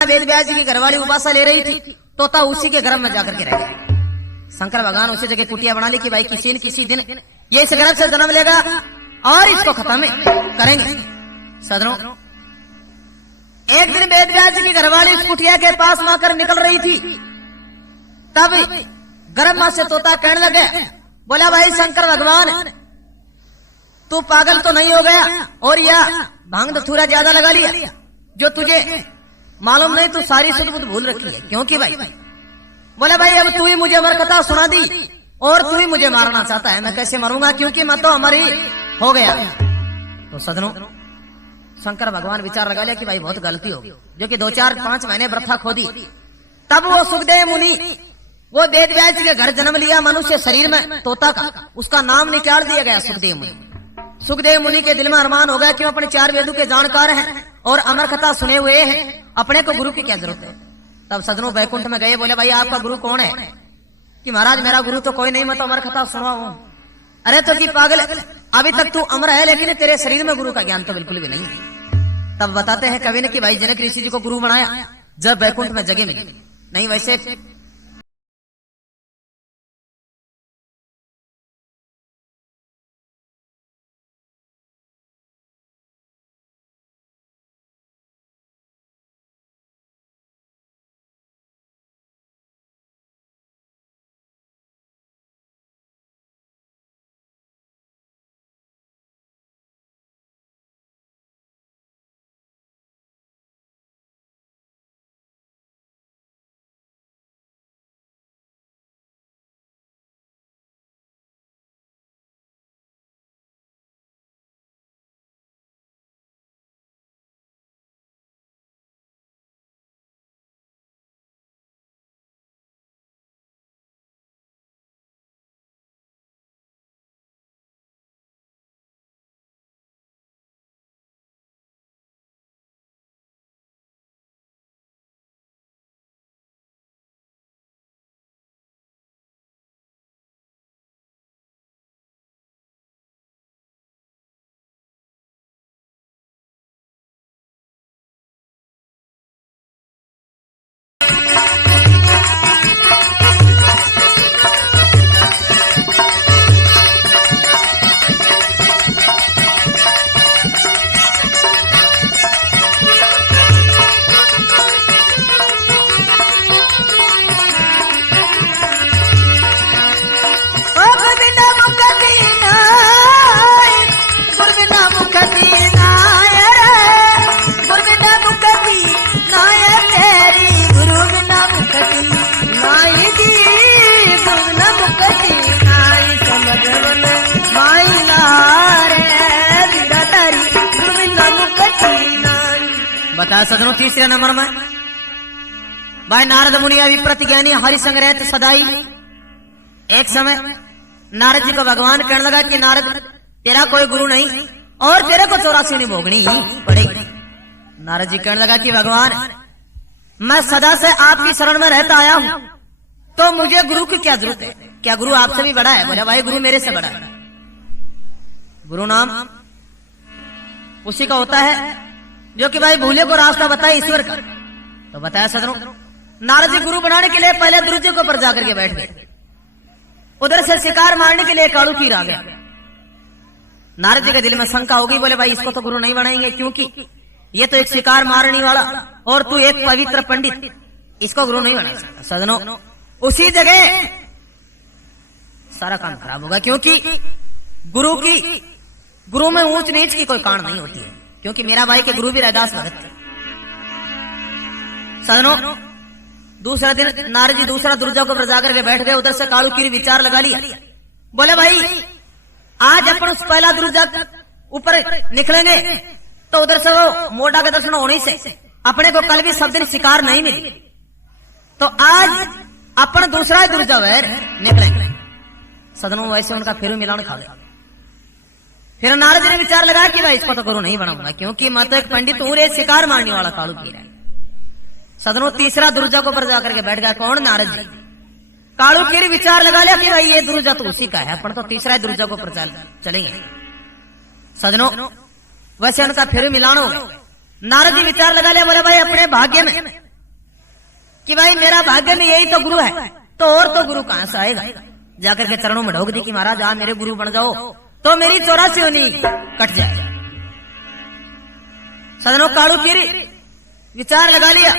वेद व्यास जी की घरवाली उपासा ले रही थी, तोता उसी के गर्भ में जाकर के रह गया। शंकर भगवान उसी जगह कुटिया बना ली कि भाई किसी न किसी दिन ये इस गर्भ से जन्म लेगा और इसको खत्म करेंगे। सदनों, एक दिन वेद व्यास जी की घरवाली उस कुटिया के पास आकर निकल रही थी, तब गर्भ मां से तोता कहने लगे, बोला भाई शंकर भगवान तू पागल तो नहीं हो गया और या भांग धतूरा ज्यादा लगा लिया जो तुझे मालूम नहीं, तू सारी शुद्ध बुद्ध भूल रखी है। क्योंकि भाई बोला भाई अब तू ही मुझे अमर कथा सुना दी और तू ही मुझे मारना चाहता है, मैं कैसे मरूंगा क्योंकि मैं तो अमर ही हो गया। तो सदनों, शंकर भगवान विचार लगा लिया कि भाई बहुत गलती होगी, जो कि 2-4-5 महीने व्रथा खोदी। तब वो सुखदेव मुनि वो वेद व्यास जी के घर जन्म लिया मनुष्य शरीर में तोता का, उसका नाम निकाल दिया गया सुखदेव मुनि। सुखदेव मुनि के दिल में अरमान हो गया कि अपने 4 वेदों के जानकार हैं और अमर कथा सुने हुए हैं, अपने को गुरु की क्या जरूरत है। तब सदनों वैकुंठ में गए, बोले भाई आपका गुरु कौन है? कि महाराज मेरा गुरु तो कोई नहीं, मैं तो अमर कथा सुना हूं। अरे तो कि पागल, अभी तक तू अमर है लेकिन तेरे शरीर में गुरु का ज्ञान तो बिल्कुल भी नहीं है। तब बताते हैं कवि ने कि भाई जनक ऋषि जी को गुरु बनाया जब वैकुंठ में जगह मिली नहीं, वैसे बताया सदनों। तीसरे नंबर में भाई नारद मुनि विप्रति ज्ञानी हरिसंग रहते सदाई। एक समय नारद जी को भगवान कहने लगा कि नारद तेरा कोई गुरु नहीं और तेरे को 84 भोगनी पड़ेगी। नारद जी कहने लगा कि भगवान मैं सदा से आपकी शरण में रहता आया हूं, तो मुझे गुरु की क्या जरूरत है? क्या गुरु आपसे भी बड़ा है? बोला भाई गुरु मेरे से बड़ा है। गुरु नाम उसी का होता है जो कि भाई भूले को रास्ता बताए ईश्वर का। तो बताया सदनों, नारद जी गुरु बनाने के लिए पहले ध्रुव जी के ऊपर जाकर के बैठ गए। उधर से शिकार मारने के लिए कालू कीर आ गया। नारद जी के दिल में शंका होगी, बोले भाई इसको तो गुरु नहीं बनाएंगे क्योंकि ये तो एक शिकार मारने वाला और तू एक पवित्र पंडित, इसको गुरु नहीं बना सकता। सदनों, उसी जगह सारा काम खराब होगा क्योंकि गुरु में ऊंच नीच की कोई कांड नहीं होती है, क्योंकि मेरा भाई के गुरु भी रैदास भगत थे। सदनों, दूसरा दिन नारद जी दूसरा दुर्जा को जाकर के बैठ गए। उधर से कालू कीर विचार लगा लिया, बोले भाई आज अपन उस पहला दुर्जा ऊपर निकलेंगे तो उधर से वो मोटा के दर्शन होने से अपने को कल भी सब दिन शिकार नहीं मिली, तो आज अपन दूसरा दुर्जा वैर निकलेंगे। सदनों, वैसे उनका फिर मिलान खा गया। फिर नारद जी ने विचार लगा कि भाई इसको तो गुरु नहीं बनाऊंगा क्योंकि मैं तो एक पंडित हूं, रे शिकार मारने वाला कालू कीर है। सदनों, तीसरा दुर्जा को पर जाकर के बैठ गया। कौन? नारद जी। कालू कीर विचार लगा लिया कि भाई ये दुर्जा तो उसी का है, अपन तो तीसरा दुर्जा को पर चलेंगे। सदनों, वैसे उनका फिर मिलान हो गया। नारद जी विचार लगा लिया, बोले भाई अपने भाग्य में कि भाई मेरा भाग्य में यही तो गुरु है, तो और तो गुरु कहां से आएगा। जाकर के चरणों में ढोक दी कि महाराज आप मेरे गुरु बन जाओ तो मेरी 84 योनि कट जाए। सदनों कालू कीरी विचार लगा लिया,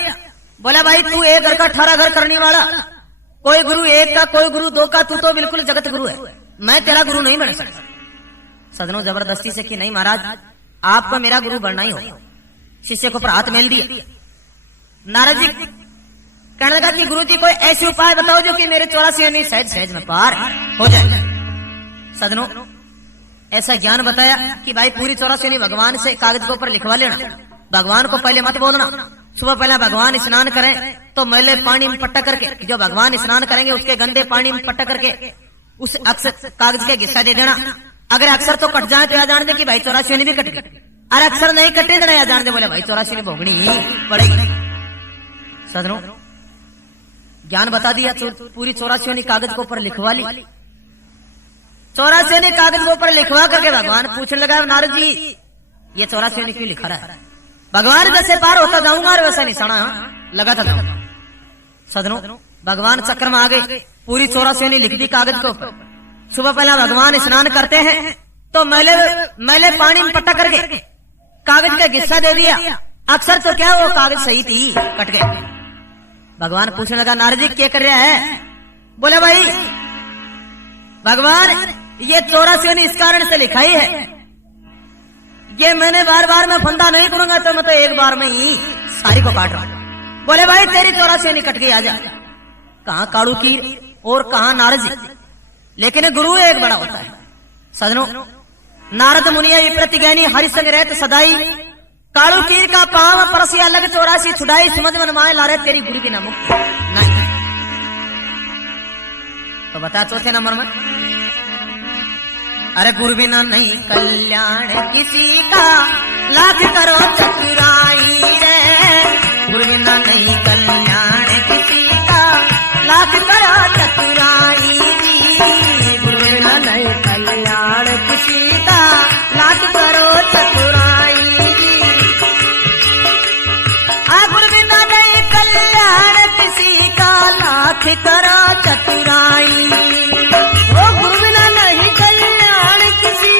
बोला भाई तू एक घर का 18 घर करने वाला, कोई गुरु एक का कोई गुरु दो का, तू तो बिल्कुल जगत गुरु है, मैं तेरा गुरु नहीं बन सकता। सदनों जबरदस्ती से कि नहीं महाराज आपको मेरा गुरु बनना ही होगा। शिष्य को पर हाथ मेल दिया। नारद जी कहने लगा कि गुरु जी कोई ऐसे उपाय बताओ जो कि मेरे 84 योनि सहज सहज में पार हो जाए। सदनों ऐसा ज्ञान बताया कि भाई पूरी 84 योनि भगवान से कागज के ऊपर लिखवा लेना, भगवान को पहले मत बोलना। सुबह पहले भगवान स्नान करें तो मैले पानी में पट्टा करके, जो भगवान स्नान करेंगे उसके गंदे पानी में पट्टा करके उस अक्षर कागज के हिस्सा दे देना। अगर अक्षर तो कट जाए तो या जान दे कि भाई 84 योनि भी कट गई, और अक्षर नहीं कटे तो या जान दे बोले भाई 84 योनि भोगनी ही पड़ेगी। सदनों ज्ञान बता दिया, पूरी 84 योनि कागज के ऊपर लिखवा ली। 84 योनि कागज के ऊपर लिखवा करके भगवान पूछने लगा नारद जी ये 84 योनि क्यों लिखा रहा है। भगवान जैसे पार होता जाऊंगा और वैसा निशाना लगा था। सदनों भगवान चक्र में आ गए, पूरी 84 योनि लिख दी कागज के ऊपर। सुबह पहला भगवान स्नान करते हैं तो मैले पानी में पट्टा करके कागज का हिस्सा दे दिया। अक्षर तो क्या वो कागज सही थी, कट गए। भगवान पूछने लगा नारद जी क्या कर रहा है। बोले भाई भगवान ये 84 योनि इस कारण से लिखाई है, ये मैंने बार बार मैं फंदा नहीं करूंगा तो मैं तो एक बार में ही सारी को काट रहा हूं। बोले भाई तेरी 84 योनि कट गई, आजा। कहां काड़ू की और कहां नारद जी, लेकिन गुरु एक बड़ा होता है। सदनों नारद मुनिया विप्रति ज्ञानी हरिसंग रहत सदाई, कालू कीर का पाव परसी अलग 84 छुड़ाई, समझ मन माए ला रहे तेरी गुरु की ना मुक्ति नहीं। तो बता चौथे नंबर में, अरे गुरु बिना नहीं कल्याण किसी का, लाख करो चतुराई रे। गुरु बिना नहीं कल्याण किसी का, लाख करो चतुराई। गुरु बिना नहीं कल्याण किसी का, लाख करो चतुराई। गुरु बिना नहीं कल्याण किसी का, लाख करो चतुराई। ओ गुरु बिना नहीं कल्याण किसी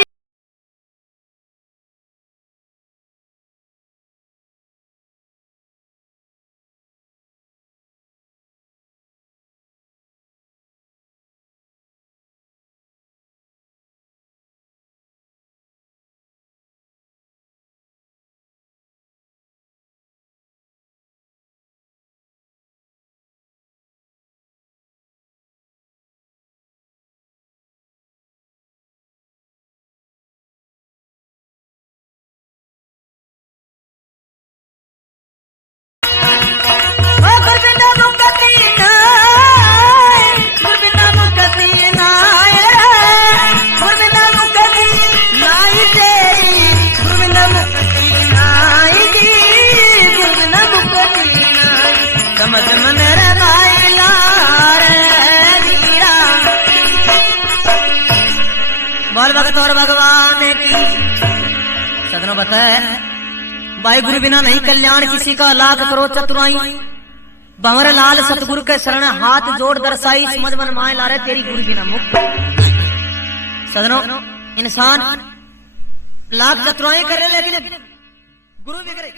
बोल भगत और भगवान की। सदनों बताए भाई गुरु बिना नहीं कल्याण किसी का, लाख करो चतुराई। भंवर लाल सतगुरु के शरण हाथ जोड़ दर्शाई, समझ मन माए ला रहे तेरी गुरु बिना मुक्त। सदनों इंसान लाख चतुराई करे लेकिन गुरु बिगड़े।